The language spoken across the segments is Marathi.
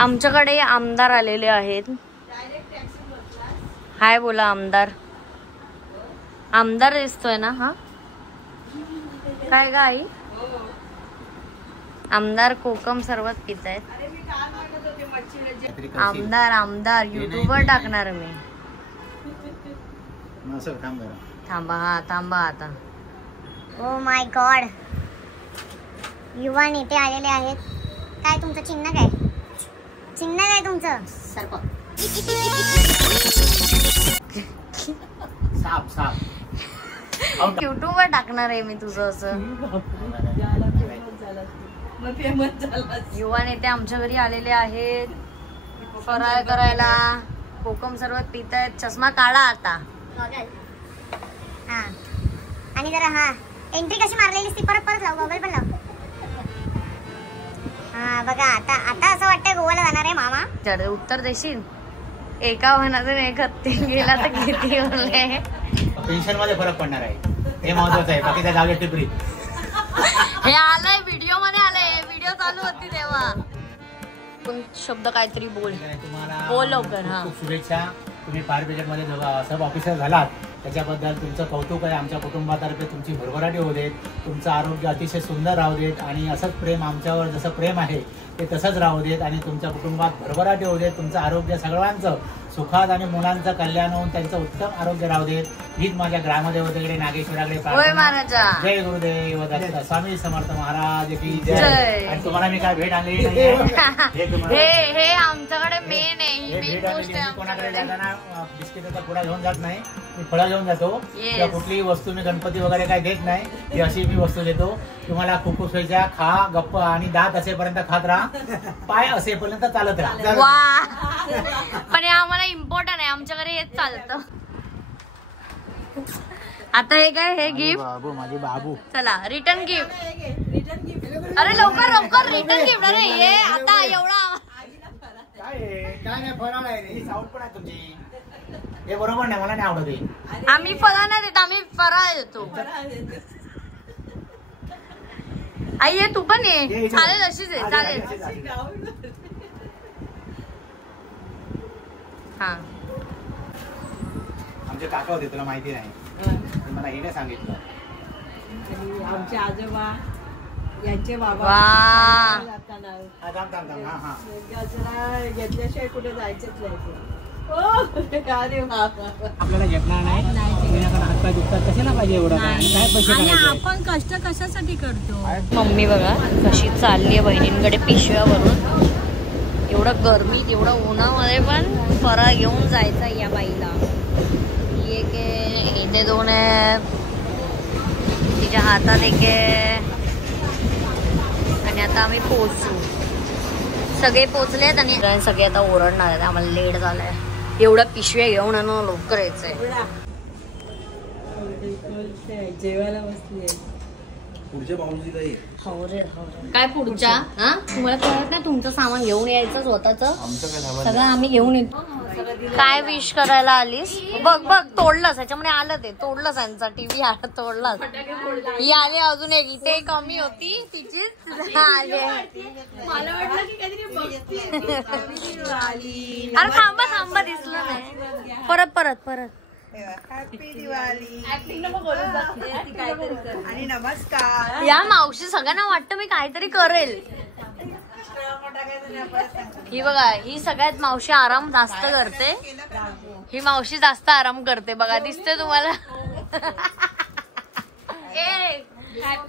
आमच्याकडे आमदार आलेले आहेत. हाय बोला आमदार. आमदार दिसतोय ना हा? काय ग आई? आमदार कोकम सरबत पितायत. आमदार आमदार युट्यूबवर टाकणार मी. थांबा हा थांबा आता. ओ माय गॉड, युवा नेते आलेले आहेत. काय तुमचं चिन्ह काय? चिन्ह काय तुमचं? सर्प. साप साप. युट्यूबवर टाकणार आहे मी तुझं असं. युवा नेते आमच्या घरी आलेले आहेत फराळ करायला. कोकम सरबत पितायत. चष्मा काढा आता. हा आणि जरा हा एंट्री कशी मारलेली ती परत परत लाव. गॉगल पण लाव. हा बघा आता आता असं वाटतंय गोव्याला जाणार आहे मामा. जर उत्तर देशील एका महिन्यातून एक हत्ती गेला तर किती होले? पेन्शन मध्ये फरक पडणार आहे हे महत्वाचं आहे. बाकी त्या जागे टिपरी हे आलंय व्हिडिओ मध्ये आलंय. व्हिडिओ चालू होती तेव्हा. पण शब्द काहीतरी बोल. बोल लवकर. हा खूप शुभेच्छा. तुम्ही फायर ब्रिगेड मध्ये सब ऑफिसर झालात त्याच्याबद्दल तुमचं कौतुक आहे. आमच्या कुटुंबातर्फे तुमची भरभराटी होऊ देत. तुमचं आरोग्य अतिशय सुंदर राहू देत आणि असंच प्रेम आमच्यावर जसं प्रेम आहे ते तसंच राहू देत आणि तुमच्या कुटुंबात भरभराटी होऊ देत. तुमचं आरोग्य सर्वांचं सुखात आणि मुलांचं कल्याण होऊन त्यांचं उत्तम आरोग्य राहू देत. हीच माझ्या ग्रामदेवतेकडे नागेश्वराकडे प्रार्थना. जय गुरुदेव दत्त स्वामी समर्थ महाराज की जय. आणि तुम्हाला मी काय भेट आणली हे आमच्याकडे मेन आहे. कोणाकडे जाताना बिस्किटाचा पुडा घेऊन जात नाही. मी फळं घेऊन जातो. किंवा कुठलीही वस्तू मी गणपती वगैरे काही देत नाही. ही अशी मी वस्तू देतो. तुम्हाला खूप खूप शुभेच्छा. खा गप्प आणि दात असेपर्यंत खात राहा. पाय असेपर्यंत चालत राहा. वा पण हे आम्हाला इम्पॉर्टंट आहे. आमच्याकडे हेच चालतं. आता हे काय? हे गिफ्ट बाबू माझे बाबू. चला रिटर्न गिफ्ट. अरे लवकर लवकर रिटर्न गिफ्ट. अरे हे आता एवढा काय नाही फराळ आहे रे. साऊंड पण आहे तुमची. हे बरोबर नाही. मला नाही आवडत हे. आम्ही फराळ नाही देत. आम्ही फराळ देतो. आई ये तू पण ये. चालेल अशीच आहे. चालेल. हा आमचे काका होते तुला माहिती नाही. मला हिने सांगितलं. आमचे आजोबा यांचे बाबा गजरा घेतल्याशिवाय कुठे जायचंच नाही. आपल्याला घेतणार नाही. हातपाय दुखतात कशाला पाहिजे एवढं काय पैसे. आपण कष्ट कशासाठी करतो. मम्मी बघा कशी चालली आहे बहिणींकडे पिशव्यावरून. एवढं गरमीत एवढं उन्हामध्ये पण फराळ घेऊन जायचा या बाईला. एक इथे दोन आहे. तिच्या हातात एक आहे. आणि आता आम्ही पोहोचू. सगळे पोहोचलेत आणि सगळे आता ओरडणार आहेत. आम्हाला लेट झालाय. एवढ्या पिशव्या घेऊन लवकर यायचंय. जेवायला बसली काय पुढच्या? हा तुम्हाला कळत नाही? तुमचं सामान घेऊन यायचं स्वतःच. सगळं आम्ही घेऊन येतो. काय विश करायला आलीस? बघ बघ तोडलंस. ह्याच्यामुळे आलं ते तोडलंस. यांचा टीव्ही आला तोडलास. ही आली अजून एक. इथे कमी होती तिचीच आली. मला वाटलं की काहीतरी अरे थांबा थांबा दिसलं नाही. परत परत परत. हॅपी दिवाळी आणि नमस्कार. या मावशी सगळ्यांना वाटतं मी काहीतरी करेल. ही बघा ही सगळ्यात मावशी आराम जास्त करते. ही मावशी जास्त आराम करते बघा. दिसते तुम्हाला.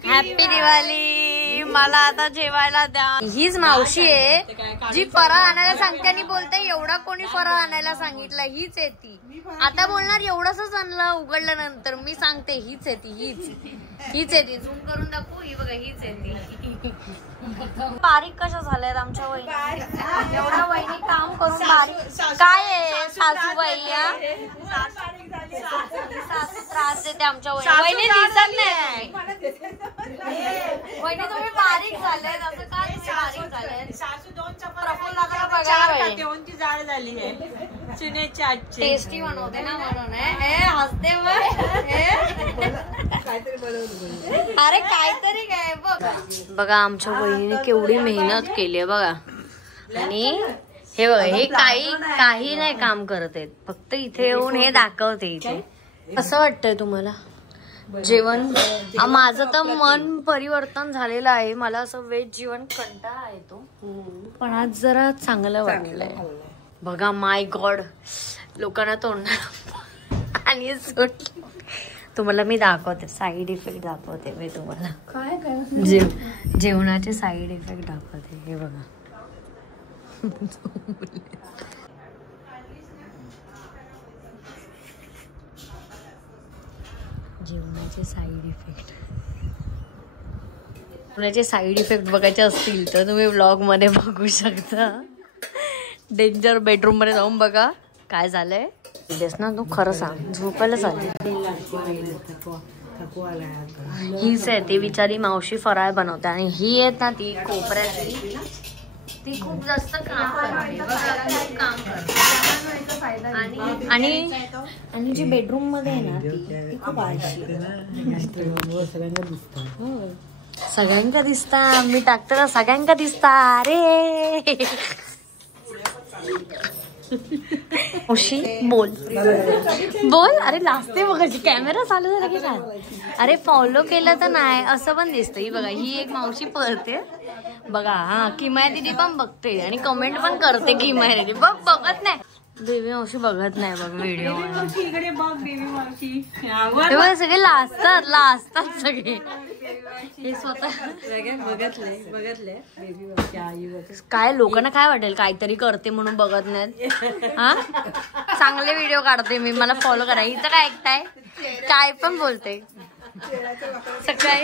हॅपी दिवाळी. मला आता जेवायला द्या. हीच मावशी आहे जी फराळ आणायला सांगते आणि बोलते एवढा कोणी फराळ आणायला सांगितलं. हीच आहे ती. आता बोलणार एवढंच आणलं उघडल्यानंतर. मी सांगते हीच आहे ती. हीच आहे ती. झूम करून दाखवू. ही बघा हीच आहे ती. बारीक कशा झाल्यात आमच्या वहिनी. एवढ्या वहिनी काम करून बारीक. काय आहे सासूबाई या सासू त्रास देते आमच्या वहिनी. दिसत नाही. वहिनी तुम्ही बारीक झालेत. असं काय बारीक झालेत? प्रफुल्लाकडे बघायला पाहिजे. जाड झाली आहे. चुन्याची आजची टेस्टी बनवते ना म्हणून. हसते मग. अरे काहीतरी काय बघ. बघा आमच्या बहिणीने केवढी मेहनत केली आहे बघा. आणि हे बघा हे काही नाही काम करत आहेत, फक्त इथे येऊन हे दाखवते. इथे कसं वाटतंय तुम्हाला जेवण? माझं तर मन परिवर्तन झालेलं आहे. मला असं व्हेज जेवण कंटाळा येतो, पण आज जरा चांगलं वाटलंय. बघा माय गॉड, लोकांना तोंडाला आणि तुम्हाला मी दाखवते, साईड इफेक्ट दाखवते मी तुम्हाला. काय जेवणाचे साईड इफेक्ट दाखवते. हे बघा जेवणाचे साईड इफेक्ट. जेवणाचे साईड इफेक्ट बघायचे असतील तर तुम्ही व्लॉग मध्ये बघू शकता. डेंजर बेडरूम मध्ये जाऊन बघा काय झालंय. तेच ना, तू खरं सांग, झोपायला चालली. हीच आहे ती बिचारी मावशी फराळ बनवते, आणि ही आहेत ना ती कोपऱ्यातली, ती खूप जास्त काम करते. आणि जी बेडरूम मध्ये आहे ना ती खूप आळशी. सगळ्यांका दिसता, मी टाकते ना सगळ्यांका दिसता. अरे मावशी बोल बोल. अरे लाजते बघायची, कॅमेरा चालू झाला की काय. अरे फॉलो केलं तर नाही असं पण दिसतं. ही बघा, ही एक मावशी पळते बघा. हा किमया दिदी पण बघते आणि कमेंट पण करते किमया दिदी. बघ बघत नाही बेबी मावशी, बघत नाही बघ व्हिडिओ. सगळे लाजतात सगळे. हे स्वतः बघितले काय लोकांना काय वाटेल, काहीतरी करते म्हणून बघत नाहीत. हा चांगले व्हिडिओ काढते मी, मला फॉलो करा. हिचं काय ऐकताय, काय पण बोलते सकाळी.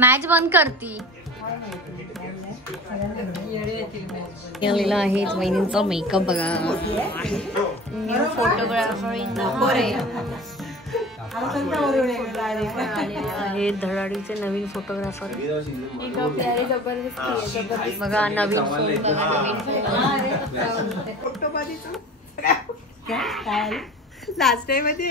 मॅच बंद करती. आहे वहिनींचा मेकअप बघा. न्यू फोटोग्राफर इन आहे, धडाडीचे नवीन फोटोग्राफर बघा. नवीन लास्ट टाइम मध्ये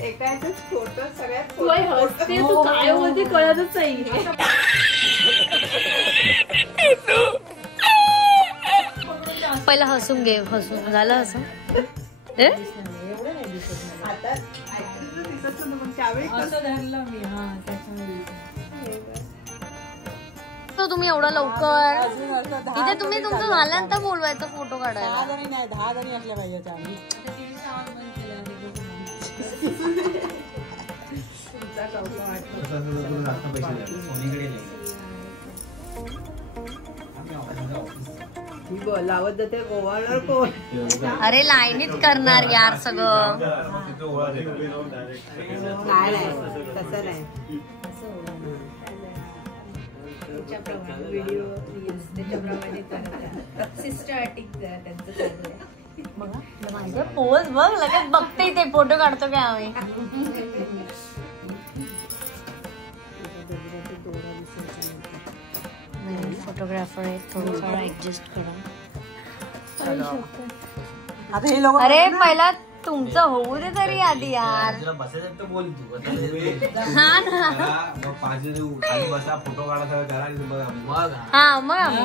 एकाच फोटो सगळ्यात तू काय होती कळतच नाही. पहिला हसून घे, हसून झालं असं. तुम्ही एवढा लवकर इथे, तुम्ही तुमचं झाल्यानंतर बोलवायचं फोटो काढायला. 10 जणी असल्या पाहिजे. लावत जाते गोवाला कोण. अरे लाईनीत करणार यार सगळं. काय नाही तसं नाही. व्हिडिओ रील्स त्याच्याप्रमाणे करतात. सिस्टमॅटिक त्यांचं चाललंय. माझे पोज बघ, लगेच बघते ते फोटो काढतो काय आम्ही. फोटोग्राफर आहे, थोडं ऍडजस्ट करा. अरे पहिला तुमचं होऊ दे तरी आधी यार. हा मग आम्ही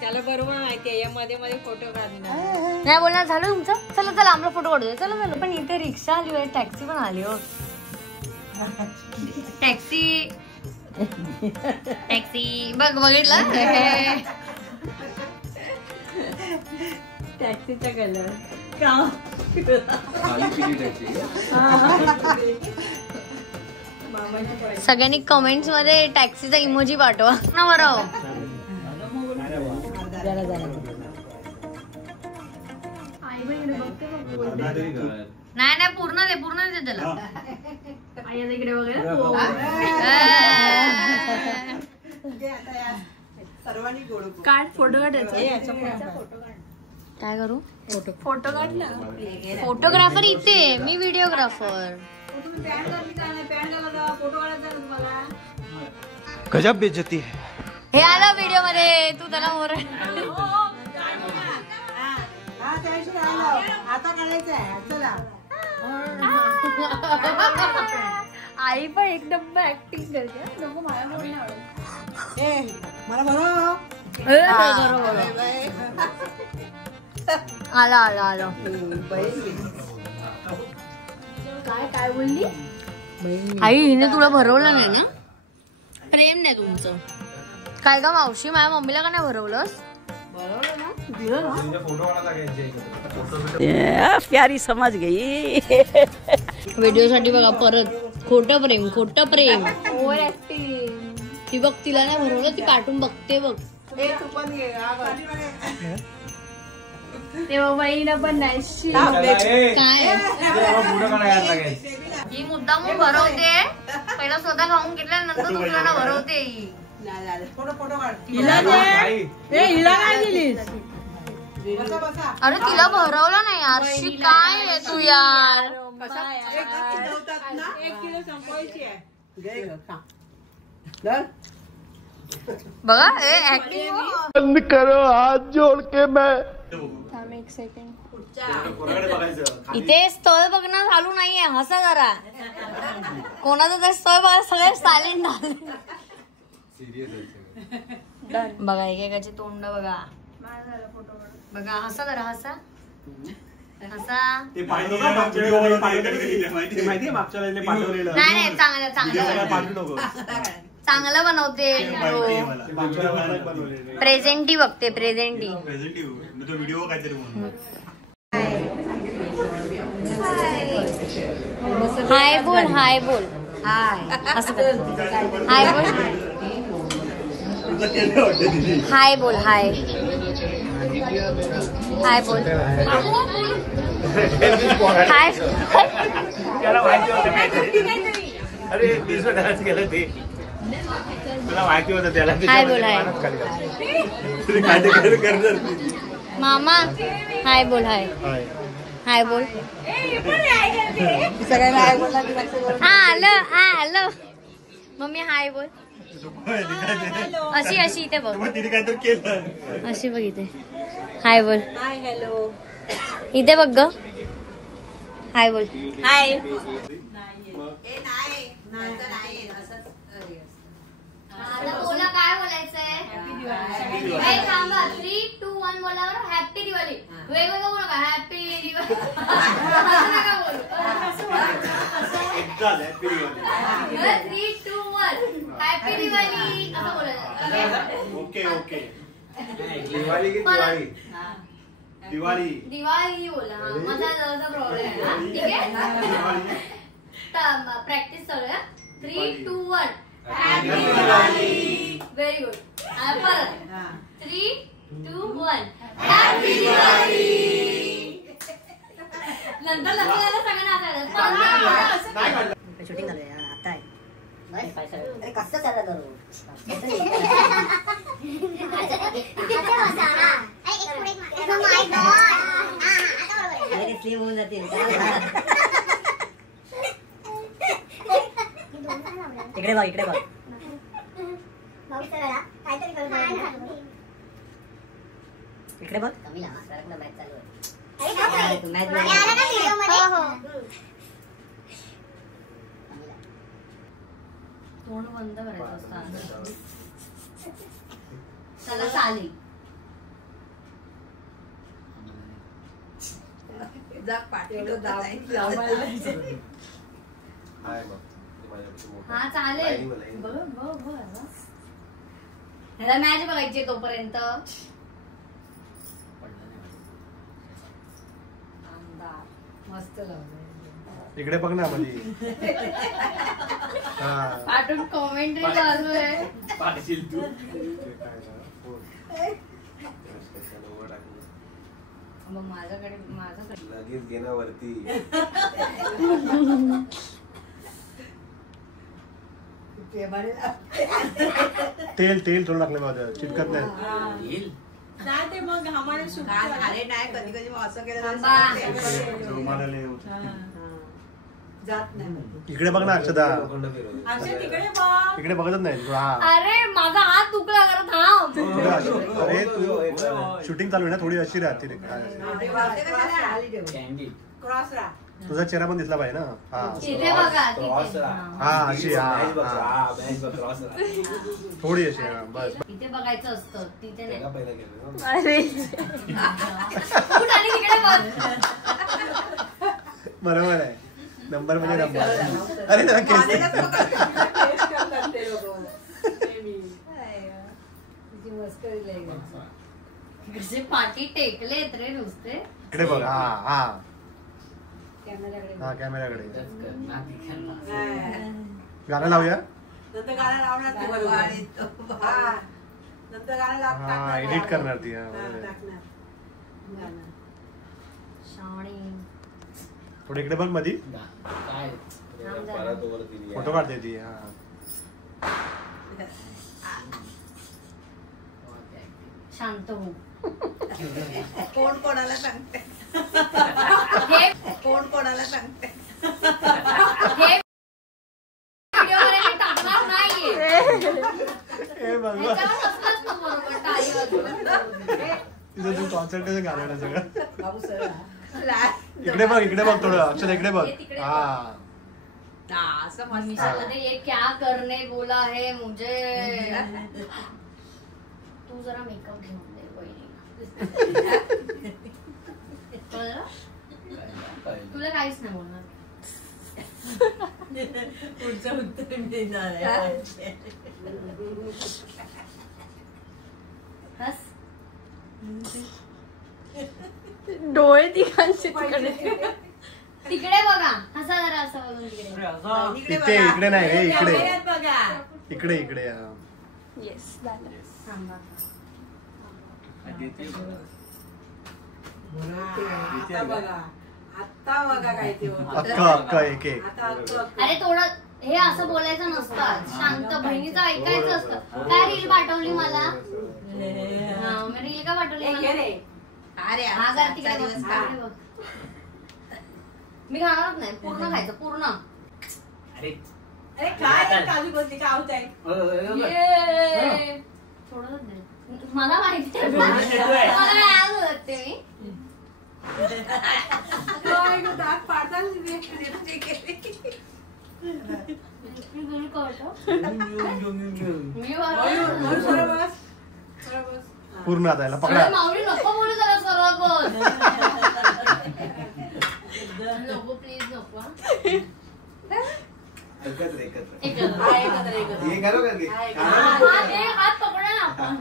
त्याला बरोबर माहितीये मध्ये मध्ये फोटो काढणार नाही बोलणार. झालं तुमचं, चला चला आम्हाला फोटो काढू दे, चला चला. पण इथे रिक्षा आली आहे, टॅक्सी पण आली हो. टॅक्सी टॅक्सी बघ, बघितलं टॅक्सीचा कलर. सगळ्यांनी कमेंट्स मध्ये टॅक्सीचा इमोजी पाठवा ना बरं. नाही नाही पूर्ण दे, पूर्ण दे त्याला. इकडे वगैरे सर्वांनी गोड काढ फोटो काढायचा. काय करू? फोटो काढ ना. फोटोग्राफर इथे, मी व्हिडिओग्राफर. गजब बेइज्जती है. हे आलं व्हिडिओ मध्ये तू त्याला मोर आता करायचं आहे चला. आई पण एक डब्बा ऍक्टिंग करते नको मला नाही आवडत. मला बरं आला आला आला काय बोलली आई हिने तुला भरवलं नाही ना प्रेम नाही तुमचं काय ग मावशी माझ्या मम्मीला का नाही भरवलंस प्यारी समझ गई. व्हिडिओ साठी बघा परत खोटं प्रेम ती बघ तिला नाही भरवलं ती कार्टून बघते बघ तेव्हा बहिणीला पण नाही काय ही मुद्दाम भरवते पहिला स्वतः खाऊन घेतल्यानंतर दुसऱ्याला भरवते ही अरे तिला भरवलं नाही आरशी काय आहे तू यार 1 किलो संपवायची आहे. बघा ऍक्टिंग बंद करो हाथ जोड़ के मैं. एक सेकंड इथे स्थळ बघणं चालू नाहीये हसा जरा कोणाचं तर स्थळ बघा सगळे सायलेंट झाले बघा एकेकाची तोंड बघा बघा हसा जरा हसा हसा नाही चांगलं चांगलं चांगलं बनवते प्रेझेंटी बघते प्रेझेंटी हाय बोल हाय बोल हाय बोल हाय बोल हाय हाय बोल हाय अरे डान्स केलं ते तुला माहिती होतं त्याला हाय बोल हाय मामा हाय बोल हाय हाय बोल हा आलं मम्मी हाय बोल अशी इथे बघ तिने काहीतरी केलं अशी बघ इथे हाय बोल हाय हॅलो इथे बघ ग हाय बोल हाय बोला काय बोलायचंय थांबा 3, 2, 1 बोलावर हॅपी दिवाळी वेगवेगळं बोलू का हॅपी दिवाळी नका बोलू 3, 2, 1 हॅपी दिवाळी असं बोलायचं ओके दिवाळी की दिवाळी दिवाळी बोला माझा जरा प्रॉब्लेम आहे ठीक आहे प्रॅक्टिस करूया 3, 2, 1 हॅपी दिवाळी व्हेरी गुड परत 3, 2, 1 हॅपी दिवाळी नंतर लग्नाला सगळ्यांना शूटिंग झालं आता आहे कसं चाललं करू स्लीव होऊन जातील इकडे बघ इकडे बघ तोंड बंद करायचं असतं त्याला चालेल हा चालेल ह्याला मॅच बघायची तोपर्यंत मस्त इकडे बघ ना माझी पाठून कॉमेंट्री चालू आहे तू माझ्याकडे लगेच घेणं वरती तेल थोडं टाकलं माझं चिटकत नाही ते मग आम्हाला अरे नाही कधी कधी असं केलं इकडे बघ ना अक्षदा, आमच्या तिकडे बघ. इकडे बघतच नाही तू. हा अरे माझा हात दुखला जरा थांब. अरे तू शूटिंग चालू आहे ना, थोडी अशी राहते रे. क्रॉस राहा. तुझा चेहरा पण दिसला पाहिजे ना. हा तिथे बघा तिथे. हा अशी. हा थोडी अशी. हा बस. इथे बघायचं असतं तिथे नाही. अरे कुठं आणि तिकडे बघ. बरोबर आहे. नंबर म्हणजे नंबर. अरे ना कसे पाठी टेकलेत रे नुसते. इकडे बघ. हा हा हा कॅमेराकडे. गाणं लावूया. नंतर गाणं लावणार ती बरोबर. हा. नंतर गाणं हा एडिट करणार ती. हा थोडं इकडे बघ मधी. फोटो काढते ती. हा शांत हो. कोण कोणाला सांगते. हे कोण कोणाला सांगते. हे व्हिडिओमध्ये मी टाकणार नाहीये. ए बघ बघ. त्याच्यावर असलंच ना बरोबर टाळी वाजवून. तिथं तू कॉन्सन्ट्रेशन घालवलं सगळं. बाबू सर. इकडे बघ, इकडे बघ थोडं. अक्षर इकडे बघ. हा असं मस्त. मिशनमध्ये ये क्या करने बोला है मुझे. तू जरा मेकअप घेऊन दे वहिनीला. कळलं? तुला काहीच नाही बोलणार. पुढचं उत्तर मिळणार आहे. बस. डोळे तिघांचे तिकडे. तिकडे बघा. हसा जरा असं बघून तिकडे. इथे इकडे नाही रे. इकडे कॅमेऱ्यात बघा. इकडे इकडे. येस झालं. थांबा. आता बघा. आता बघा काय ते होतं. अक्का अक्का एक एक. आता अक्क. अरे थोडं हे असं बोलायचं नसतं. शांत बहिणीचं ऐकायचं असतं. काय रील पाठवली मला. रील का पाठवली हे घे मला. रे. अरे हा जरा तिकडे बघ, तिकडे बघ. मी खाणारच नाही. पूर्ण खायचं पूर्ण. अरे काय काजू कोणती काय आहे. ये. थोडंच दे. मला माहिती आहे. मला आज होते मी. काय गं, दात पाडताना मी घरी करतो. मी मयूर, सरळ बस. सरळ बस. पूर्ण आता याला पकडा. माऊली नको बोलू जरा सरळ बोल. नको प्लीज नको. हात पकडा ना आपण.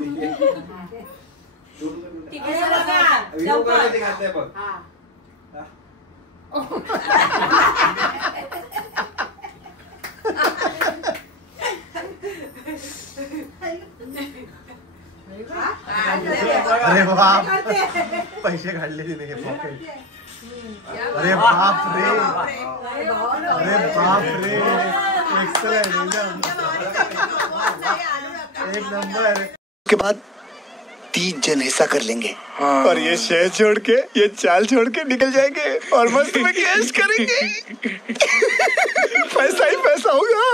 तिकडे बघा. हा. अरे बाप, पैसे काढले तिने पॉकेट. अरे बाप रे. अरे बाप रे. एक्सलेंट. एक नंबर. के बाद 3 जन ऐसा कर लेंगे और ये शहर छोड़ के, ये चाल छोड़ के निकल जाएंगे और मस्त में कैश करेंगे. पैसा ही पैसा होगा.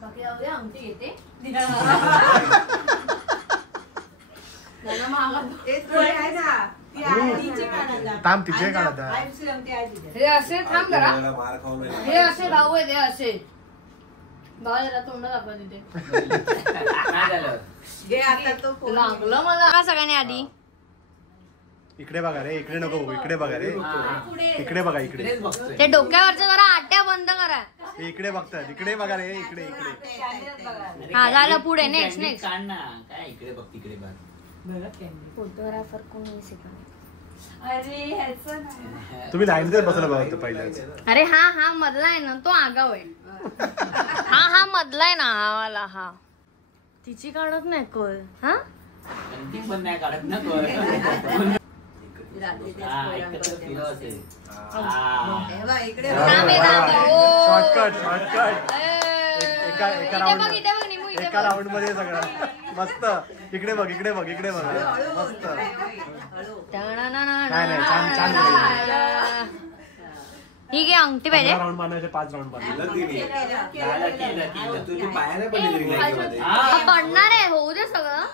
बाकी जाऊया आमची येते. थांब तिचे काढा. हे असे थांब जरा. हे असे भाऊ आहेत. हे असे भाऊ जरा तोंड दाखवा तिथे. लागलं मला सगळ्यांनी आधी. इकडे बघा रे. इकडे नको बघू. इकडे बघा रे. इकडे बघा. इकडे ते डोक्यावरचं जरा आट्या बंद करा. इकडे बघतात. इकडे बघा रे. इकडे इकडे. हा झालं. पुढे नेक्स्ट नेक्स्ट. काय इकडे बघ तिकडे बघ. फोटोग्राफर कोणी शिकवलं. तुम्ही लाईनच बसला बघा पहिल्याच. अरे हा हा मधला आहे ना तो आगाव आहे. हा मधला आहे ना हा वाला. हा तिची काढत नाही कोण. हा पण नाही काढत ना शॉर्टकट. शॉर्टकट. इथे बघ निघून एका राऊंड मध्ये सगळं मस्त. इकडे बघ इकडे बघ इकडे बघ मस्त. नाही छान छान. ही घे अंगठी पाहिजे. राऊंड मारण्याचे 5 राऊंड मारले. पडणार आहे होऊ दे सगळं.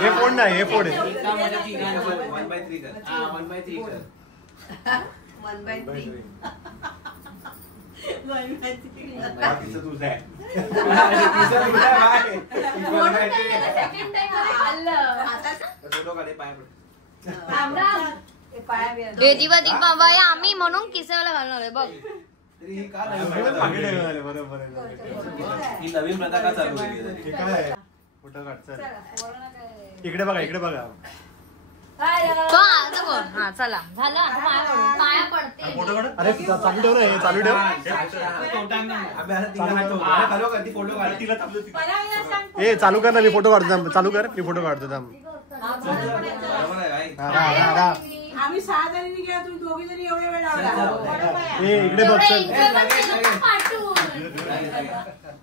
हे फोड नाही हे फोड आहे. 1/3 वेदीवादी बाबा आम्ही म्हणून किसेवाला घालणार आहे बघ. नवीन प्रथा का चालू केली? फोटो काढ चल. इकडे बघा इकडे बघा. हा चला झालं पाया पडते. अरे चालू ठेव ना हे चालू ठेव. ए चालू कर ना मी फोटो काढतो. चालू कर मी फोटो काढतो. आम्ही 6 जणी गेला तुम्ही 2 जणी एवढे वेळ लावला. इकडे बघ चल.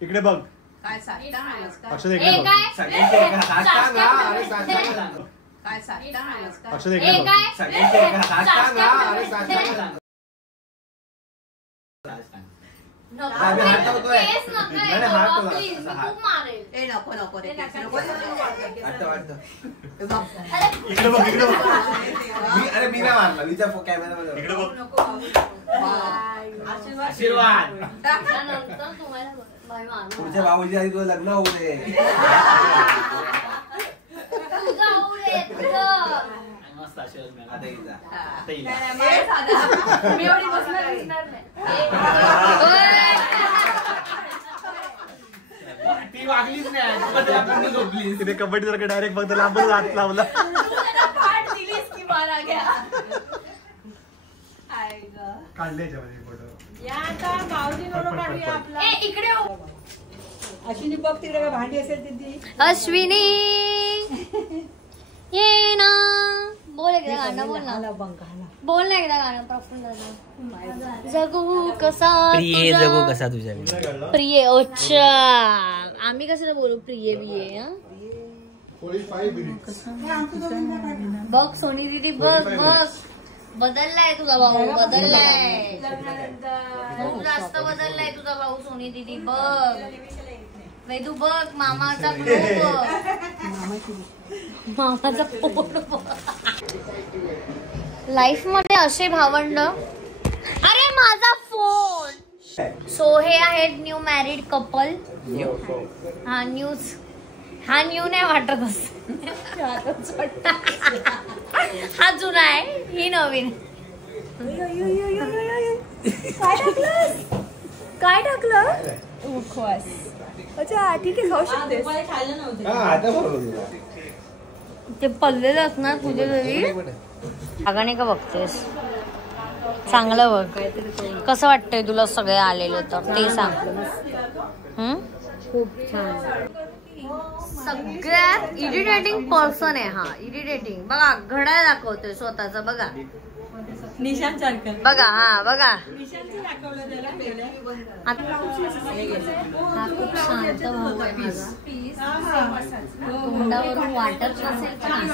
इकडे बघ. काय साष्टांग नमस्कार. अक्षर इकडे बघ. काय साष्टांग नमस्कार. अक्षर इकडे बघ. नको नको रे. इकडे बघ इकडे बघ. अरे मी नाही मारला. विचार कॅमेरा मध्ये इकडे बघ. आशीर्वाद. पुढच्या भाऊजी आधी तुझं लग्न होऊ दे. मस्त आशीर्वाद मिळाला. मी एवढी बसणार नाही. ती वागलीच नाही झोपलीस. तिने कबड्डी सारखं डायरेक्ट फक्त लांबून हात लावला. काढले फोटो. अश्विनी बघ तिकडे काय भांडी असेल ती. अश्विनी ये ना. बोल एकदा गाणं बोल ना. बोल ना एकदा गाणं प्रफुल्ल. जगू कसा प्रिय जगू कसा तुझ्या प्रिय. अच्छा आम्ही कशाला बोलू प्रिय बिये. बघ सोनी दीदी बघ बघ बदललाय तुझा भाऊ. बदललाय खूप जास्त बदललाय तुझा भाऊ. सोनी दीदी बघ. वेदू बघ मामाचा मामाचा पोट. लाईफ मध्ये असे भावंड. अरे माझा फोन. सो हे आहेत न्यू मॅरिड कपल. हा न्यूज हा न्यू नाही वाटत हा जुना आहे ही नवीन. काय टाकलं? मुखवास. अच्छा ठीक आहे खाऊ शकतेस. ते पडलेलं असणार तुझ्या घरी. आगाने का बघतेस? चांगलं बघ. कसं वाटतंय तुला सगळे आलेले तर ते सांग. खूप छान. सगळ्यात इरिटेटिंग पर्सन आहे हा. इरिटेटिंग बघा घड्याळ दाखवतोय स्वतःचा. बघा निशान सारखं बघा. हा बघा निशांचं दाखवलं त्याला ठेवलं. हा खूप शांत भाऊ आहे माझा. तोंडावरून वाटत नसेल पण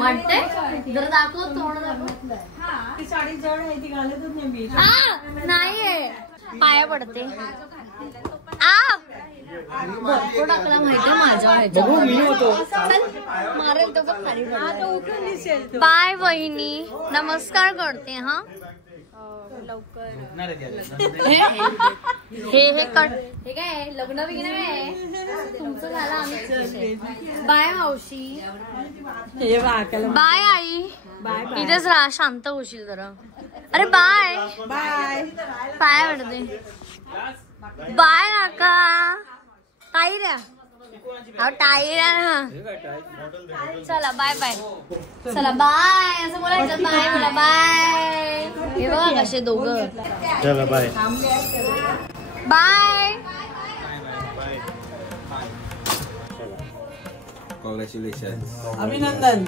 वाटतंय. जर दाखव तोंड दाखव. ती साडी जड आहे ती घालतच नाही मी. नाहीये पाया पडते. भरपूर टाकला माहितीये माझ्या ह्याच्या. मारेल तो पण खाली पडला. बाय वहिनी नमस्कार करते. हा हे काय लग्न बिग्न काय तुमचं झालं. आम्ही बाय मावशी. बाय आई. इथेच राहा शांत होशील जरा. अरे बाय बाय. पाया पडते. बाय काका. टाई द्या. टाई द्या ना. चला बाय बाय. चला बाय असं बोलायचं. बाय बोला बाय. हे बघा कसे दोघं. चला बाय बाय. कॉंग्रॅच्युलेशन. अभिनंदन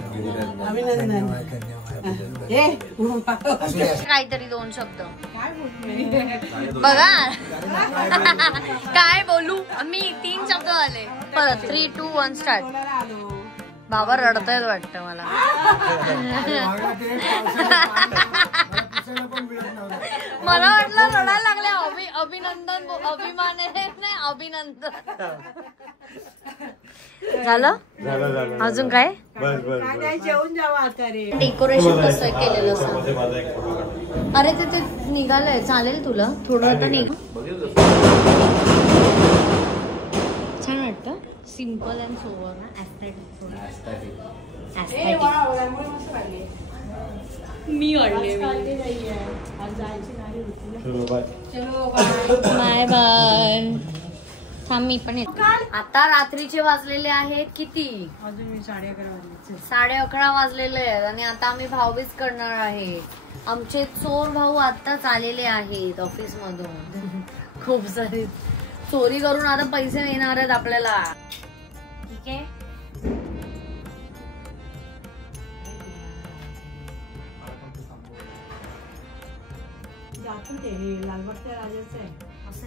अभिनंदन. काहीतरी 2 शब्द बघा. काय बोलू मी? 3 शब्द झाले. परत 3, 2, 1 स्टार्ट. बाबा रडतायत वाटतं मला. मला वाटलं रडायला लागले. अभिनंदन अभिमान आहे नाही अभिनंदन. झालं अजून काय? जेवून जावं आता रे. डेकोरेशन कसं केलेलं असं? अरे ते निघालंय. चालेल तुला थोडं आता निघ. छान वाटतं. सिम्पल अँड सोबर ना. मी वाढले. Bye bye. थांब मी पण येते. आता रात्रीचे वाजलेले आहेत किती? अजून 11:30 वाजले. 11:30 वाजलेले आहेत आणि आता आम्ही भाऊबीज करणार आहे. आमचे चोर भाऊ आताच आलेले आहेत ऑफिस मधून. खूप सारे चोरी करून आता पैसे देणार आहेत आपल्याला. ठीक आहे. जातो ते लालबागच्या राजाचं आहे. असं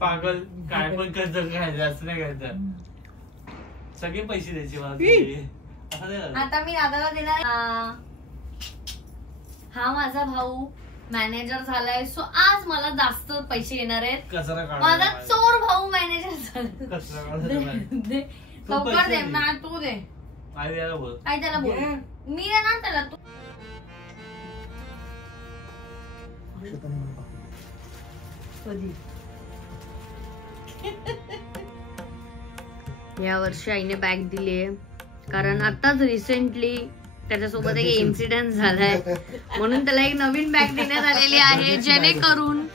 पागल काय पण कर्ज घ्यायचं असं नाही करायचं. सगळे पैसे द्यायचे मला. आता मी दादाला देणार. हा माझा भाऊ मॅनेजर झालाय. सो आज मला जास्त पैसे येणार आहेत. माझा चोर भाऊ मॅनेजर झाला. लवकर दे ना. तू दे. काय त्याला बोल. मी देणार त्याला. तू या वर्षी आईने बॅग दिलीये कारण आताच रिसेंटली त्याच्यासोबत एक इन्सिडेंट झालाय म्हणून त्याला एक नवीन बॅग देण्यात आलेली आहे जेणेकरून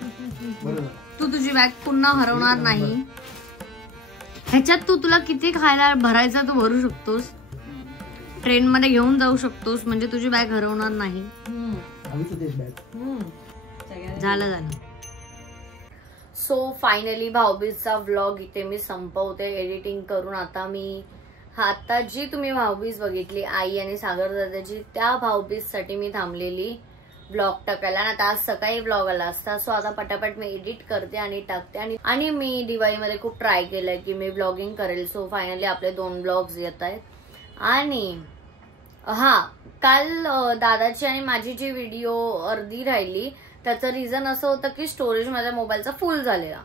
तू तुझी बॅग पुन्हा हरवणार नाही. ह्याच्यात तुला किती खायला भरायचा तू भरू शकतोस. ट्रेन मध्ये घेऊन जाऊ शकतोस म्हणजे तुझी बॅग हरवणार नाही. झालं. सो फायनली भाऊबीजचा व्लॉग इथे मी संपवते एडिटिंग करून. आता जी तुम्ही भाऊबीज बघितली आई आणि सागर दादाची त्या भाऊबीज साठी मी थांबलेली ब्लॉग टाकायला. आता आज सकाळी ब्लॉग आला असता. सो आता पटापट मी एडिट करते आणि टाकते. आणि मी दिवाळीमध्ये खूप ट्राय केलंय की मी ब्लॉगिंग करेल. सो फायनली आपले 2 ब्लॉग्स येत आहेत. आणि काल दादाची आणि माझी जी व्हिडिओ अर्धी राहिली त्याचं रिझन असं होतं की स्टोरेज माझ्या मोबाईलचा फुल झालेला.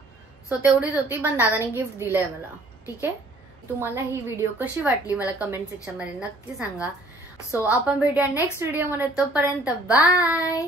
सो तेवढीच होती पण दादाने गिफ्ट दिलंय मला. ठीक आहे. तुम्हाला ही व्हिडिओ कशी वाटली मला कमेंट सेक्शन मध्ये नक्की सांगा. सो आपण भेटूया नेक्स्ट व्हिडिओ मध्ये. तोपर्यंत बाय.